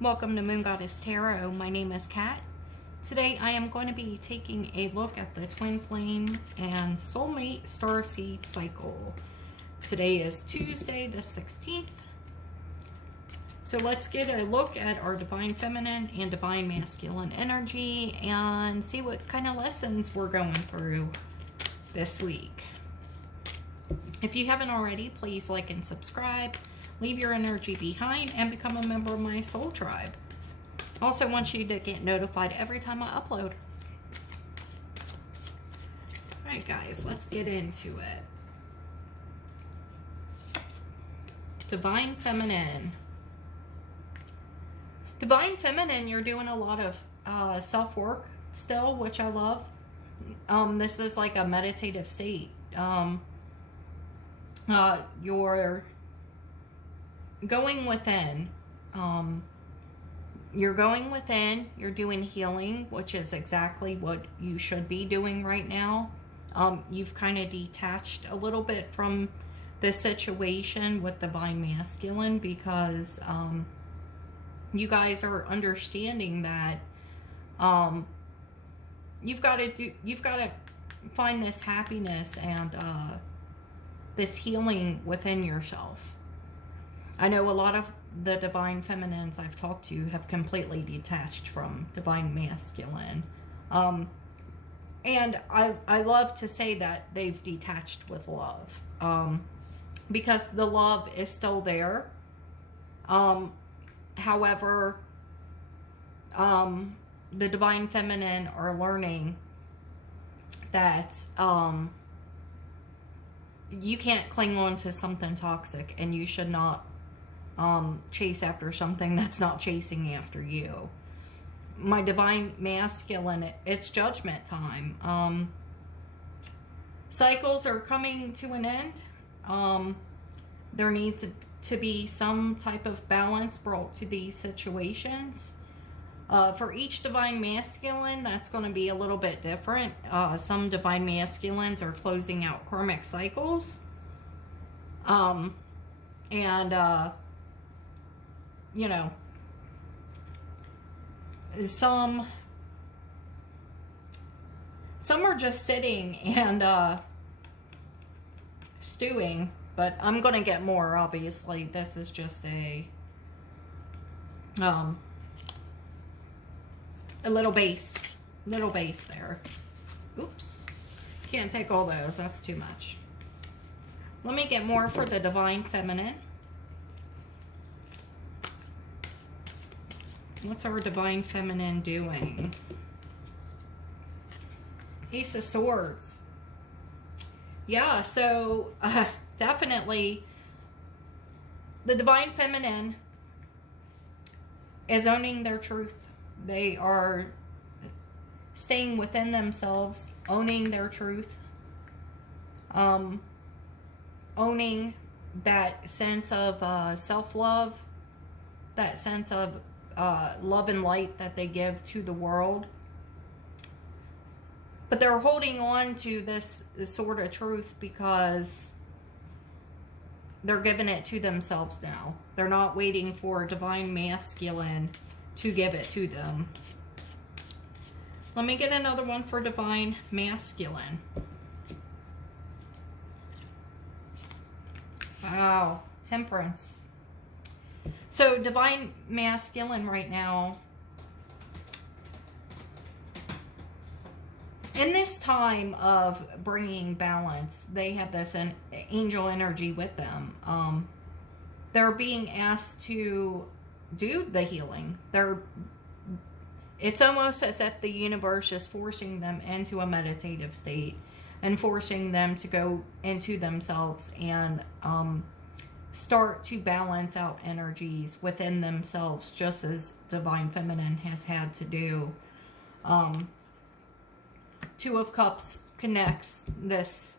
Welcome to Moon Goddess Tarot. My name is Kat. Today I am going to be taking a look at the Twin Flame and Soulmate Starseed cycle. Today is Tuesday the 16th. So let's get a look at our Divine Feminine and Divine Masculine energy and see what kind of lessons we're going through this week. If you haven't already, please like and subscribe. Leave your energy behind and become a member of my soul tribe. Also want you to get notified every time I upload. Alright guys, let's get into it. Divine Feminine. Divine Feminine, you're doing a lot of self-work still, which I love. This is like a meditative state. You're going within. You're going within. You're doing healing, which is exactly what you should be doing right now. You've kind of detached a little bit from the situation with Divine Masculine because you guys are understanding that you've got to find this happiness and this healing within yourself. I know a lot of the Divine Feminines I've talked to have completely detached from Divine Masculine. And I love to say that they've detached with love. Because the love is still there. However, the Divine Feminine are learning that you can't cling on to something toxic, and you should not chase after something that's not chasing after you. My Divine Masculine, it's judgment time. Cycles are coming to an end. There needs to be some type of balance brought to these situations. For each Divine Masculine, that's going to be a little bit different. Some Divine Masculines are closing out karmic cycles. You know, some are just sitting and stewing, but I'm gonna get more, obviously. This is just a little base there. Oops, can't take all those, that's too much. Let me get more for the Divine Feminine. What's our Divine Feminine doing? Ace of Swords. Yeah, so definitely the Divine Feminine is owning their truth. They are staying within themselves, owning their truth, owning that sense of self-love, that sense of love and light that they give to the world. But they're holding on to this sort of truth because they're giving it to themselves now. They're not waiting for Divine Masculine to give it to them. Let me get another one for Divine Masculine. Wow, Temperance. So Divine Masculine right now, in this time of bringing balance, they have this angel energy with them. They're being asked to do the healing. It's almost as if the universe is forcing them into a meditative state and forcing them to go into themselves and start to balance out energies within themselves, just as Divine Feminine has had to do. Two of Cups connects this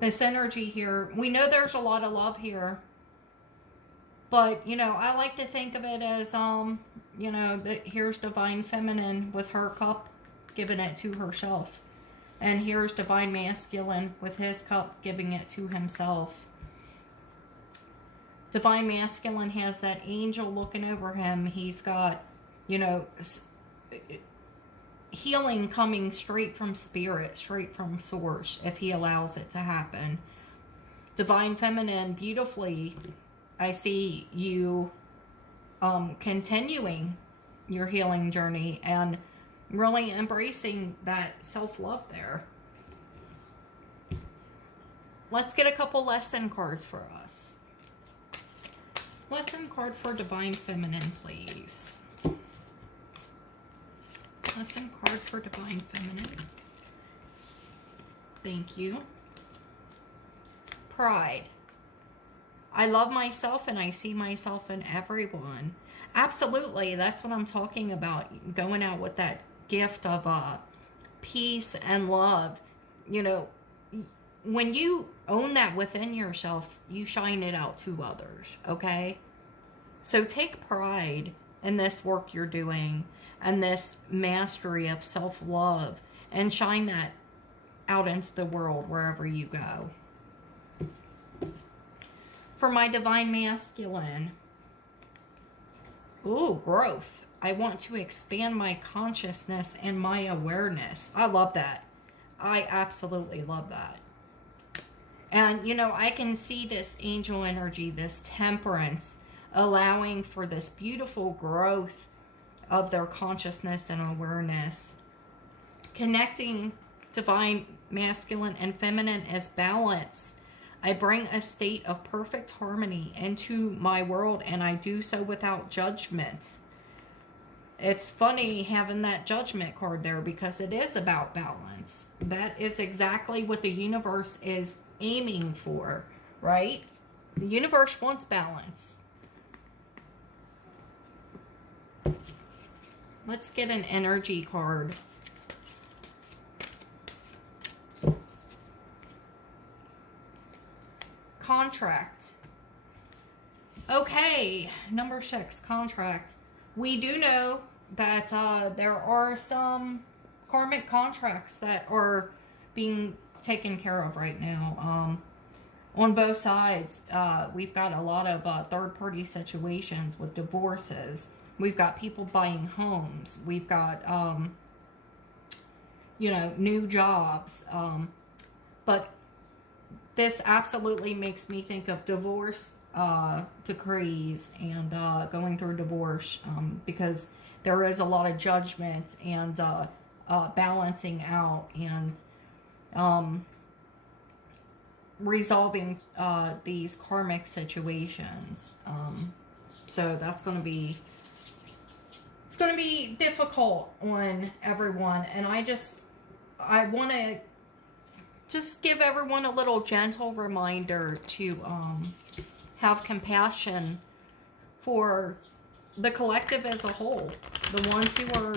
energy here. We know there's a lot of love here, but you know, I like to think of it as you know, that here's Divine Feminine with her cup giving it to herself, and here's Divine Masculine with his cup giving it to himself. Divine Masculine has that angel looking over him. He's got, you know, healing coming straight from spirit, straight from source, if he allows it to happen. Divine Feminine, beautifully, I see you continuing your healing journey and really embracing that self-love there. Let's get a couple lesson cards for us. Lesson card for Divine Feminine, please. Lesson card for Divine Feminine. Thank you. Pride. I love myself and I see myself in everyone. Absolutely, that's what I'm talking about. Going out with that gift of peace and love. You know, when you own that within yourself, you shine it out to others, okay? So take pride in this work you're doing and this mastery of self-love and shine that out into the world wherever you go. For my Divine Masculine, ooh, growth. I want to expand my consciousness and my awareness. I love that. I absolutely love that. And, you know, I can see this angel energy, this temperance, allowing for this beautiful growth of their consciousness and awareness. Connecting Divine Masculine and Feminine as balance. I bring a state of perfect harmony into my world, and I do so without judgment. It's funny having that Judgment card there because it is about balance. That is exactly what the universe is aiming for, right? The universe wants balance. Let's get an energy card. Contract. Okay, number 6, contract. We do know that there are some karmic contracts that are being taken care of right now. On both sides, we've got a lot of third-party situations with divorces. We've got people buying homes. We've got, you know, new jobs. But this absolutely makes me think of divorce decrees and going through divorce because there is a lot of judgment and balancing out and resolving these karmic situations. So that's going to be, it's going to be difficult on everyone. And I want to just give everyone a little gentle reminder to have compassion for the collective as a whole, the ones who are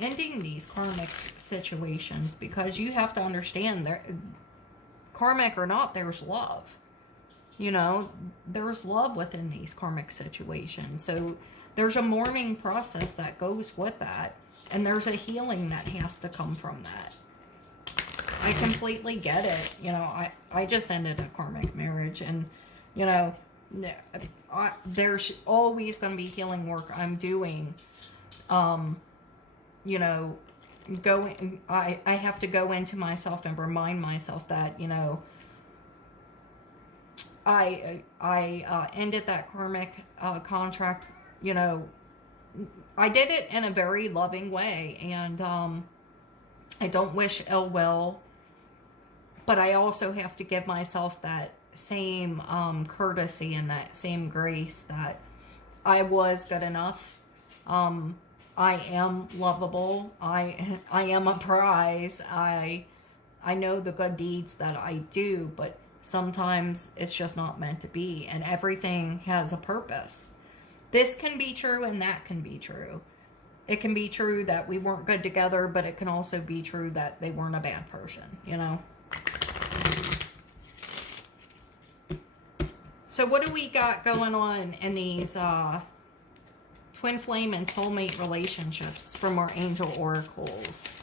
ending these karmic situations, because you have to understand, there, karmic or not, there's love. You know, there's love within these karmic situations. So there's a mourning process that goes with that, and there's a healing that has to come from that. I completely get it. You know, I just ended a karmic marriage, and, you know, there's always going to be healing work I'm doing. You know, I have to go into myself and remind myself that, you know, I ended that karmic contract. You know, I did it in a very loving way, and I don't wish ill will, but I also have to give myself that same courtesy and that same grace that I was good enough. I am lovable. I am a prize. I know the good deeds that I do, but sometimes it's just not meant to be, and everything has a purpose. This can be true and that can be true. It can be true that we weren't good together, but it can also be true that they weren't a bad person, you know? So what do we got going on in these twin flame and soulmate relationships from our angel oracles?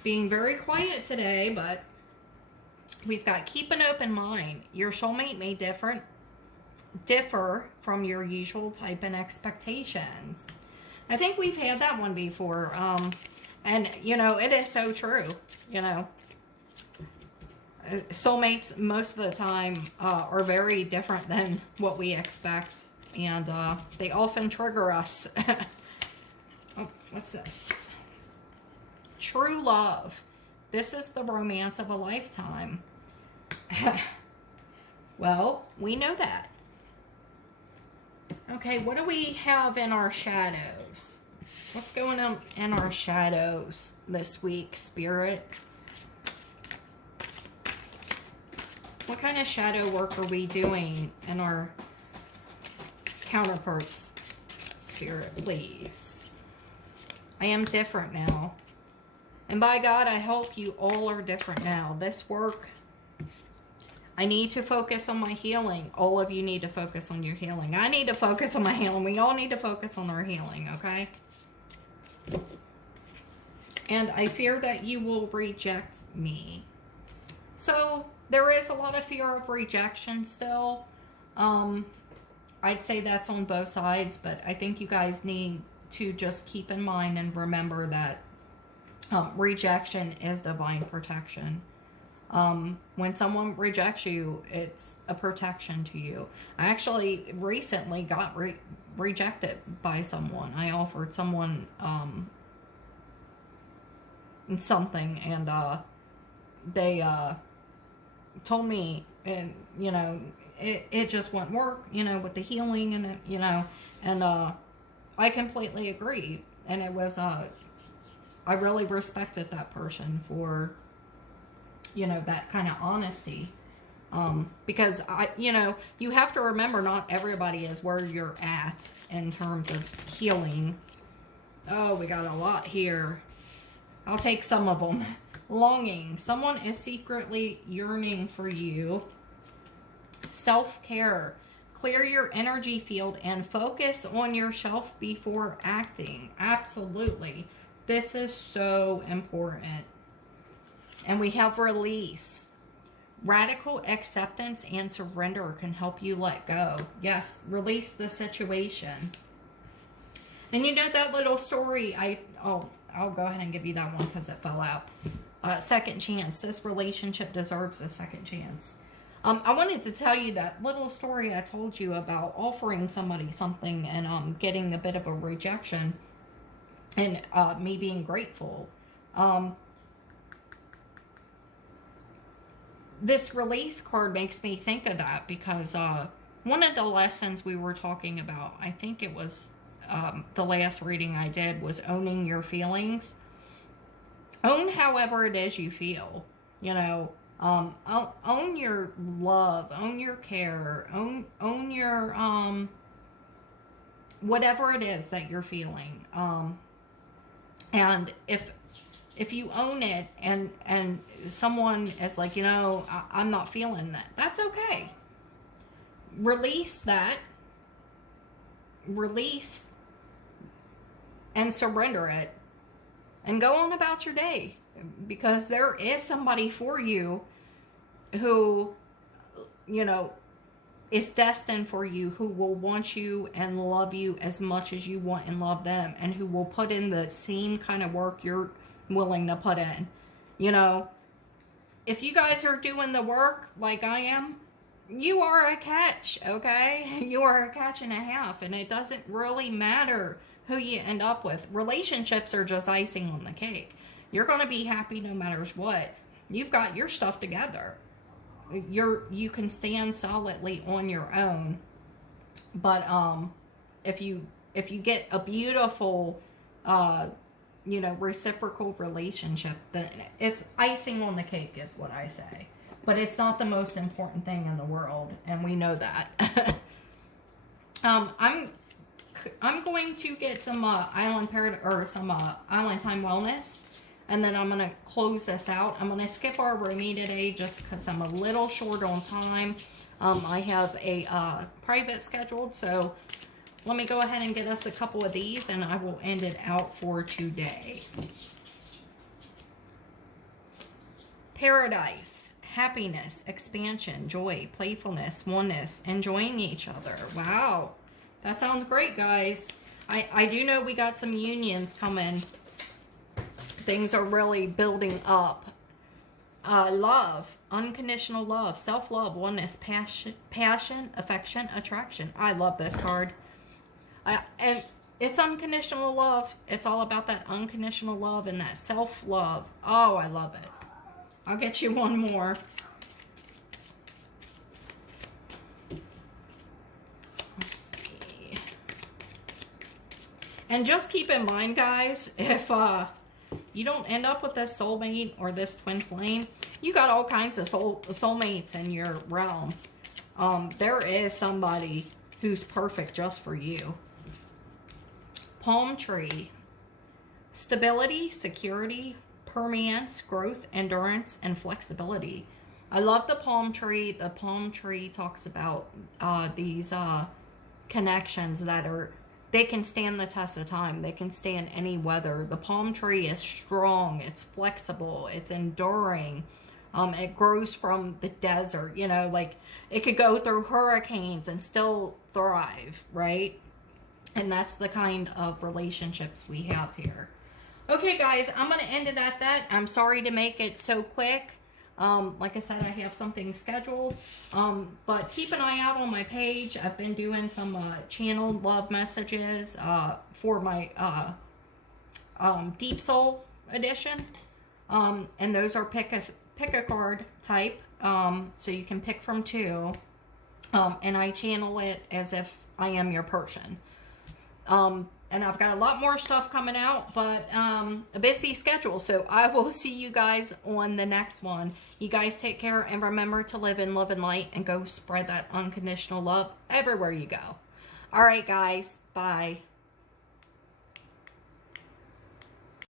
It's being very quiet today, but we've got keep an open mind. Your soulmate may differ from your usual type and expectations. I think we've had that one before. And, you know, it is so true, you know. Soulmates, most of the time, are very different than what we expect. And they often trigger us. Oh, what's this? True love. This is the romance of a lifetime. Well, we know that. Okay, what do we have in our shadows? What's going on in our shadows this week, Spirit? What kind of shadow work are we doing in our counterparts, Spirit, please? I am different now. And by God, I hope you all are different now. This work, I need to focus on my healing. All of you need to focus on your healing. I need to focus on my healing. We all need to focus on our healing, okay? And I fear that you will reject me. So there is a lot of fear of rejection still. I'd say that's on both sides, but I think you guys need to just keep in mind and remember that rejection is divine protection. When someone rejects you, it's a protection to you. I actually recently got rejected by someone. I offered someone something, and they told me, and you know, it just wouldn't work, you know, with the healing, and you know, and I completely agree. And it was I really respected that person for, you know, that kind of honesty. Because you know, you have to remember not everybody is where you're at in terms of healing. Oh, we got a lot here. I'll take some of them. Longing. Someone is secretly yearning for you. Self-care. Clear your energy field and focus on yourself before acting. Absolutely. This is so important. And we have release. Radical acceptance and surrender can help you let go. Yes, release the situation. And you know that little story, I'll go ahead and give you that one because it fell out. Second chance. This relationship deserves a second chance. I wanted to tell you that little story I told you about offering somebody something and getting a bit of a rejection and me being grateful. This release card makes me think of that because one of the lessons we were talking about, I think it was the last reading I did, was owning your feelings. Own however it is you feel, you know. Own your love, own your care, own your whatever it is that you're feeling. And if you own it and someone is like, you know, I'm not feeling that, that's okay. Release that. Release and surrender it. And go on about your day. Because there is somebody for you who, you know, is destined for you, who will want you and love you as much as you want and love them, and who will put in the same kind of work you're willing to put in. You know, if you guys are doing the work like I am, you are a catch, okay? You are a catch and a half, and it doesn't really matter who you end up with. Relationships are just icing on the cake. You're going to be happy no matter what. You've got your stuff together. You can stand solidly on your own. But if you get a beautiful you know, reciprocal relationship, then it's icing on the cake is what I say. But it's not the most important thing in the world, and we know that. I'm going to get some Island Time Wellness, and then I'm going to close this out. I'm going to skip our roomie today just because I'm a little short on time. I have a private scheduled, so let me go ahead and get us a couple of these, and I will end it out for today. Paradise, happiness, expansion, joy, playfulness, oneness, enjoying each other. Wow. That sounds great, guys. I do know we got some unions coming. Things are really building up. Love, unconditional love, self-love, oneness, passion, affection, attraction. I love this card. And it's unconditional love. It's all about that unconditional love and that self-love. Oh, I love it. I'll get you one more. Let's see. And just keep in mind, guys, if you don't end up with this soulmate or this twin flame, you got all kinds of soulmates in your realm. There is somebody who's perfect just for you. Palm tree. Stability, security, permanence, growth, endurance, and flexibility. I love the palm tree. The palm tree talks about these connections that are, they can stand the test of time. They can stand any weather. The palm tree is strong. It's flexible. It's enduring. It grows from the desert. You know, like it could go through hurricanes and still thrive, right? And that's the kind of relationships we have here. Okay, guys, I'm going to end it at that. I'm sorry to make it so quick. Like I said, I have something scheduled. But keep an eye out on my page. I've been doing some channeled love messages for my Deep Soul edition. And those are pick a card type. So you can pick from 2. And I channel it as if I am your person. And I've got a lot more stuff coming out, but a busy schedule. So I will see you guys on the next one. You guys take care and remember to live in love and light and go spread that unconditional love everywhere you go. All right, guys. Bye.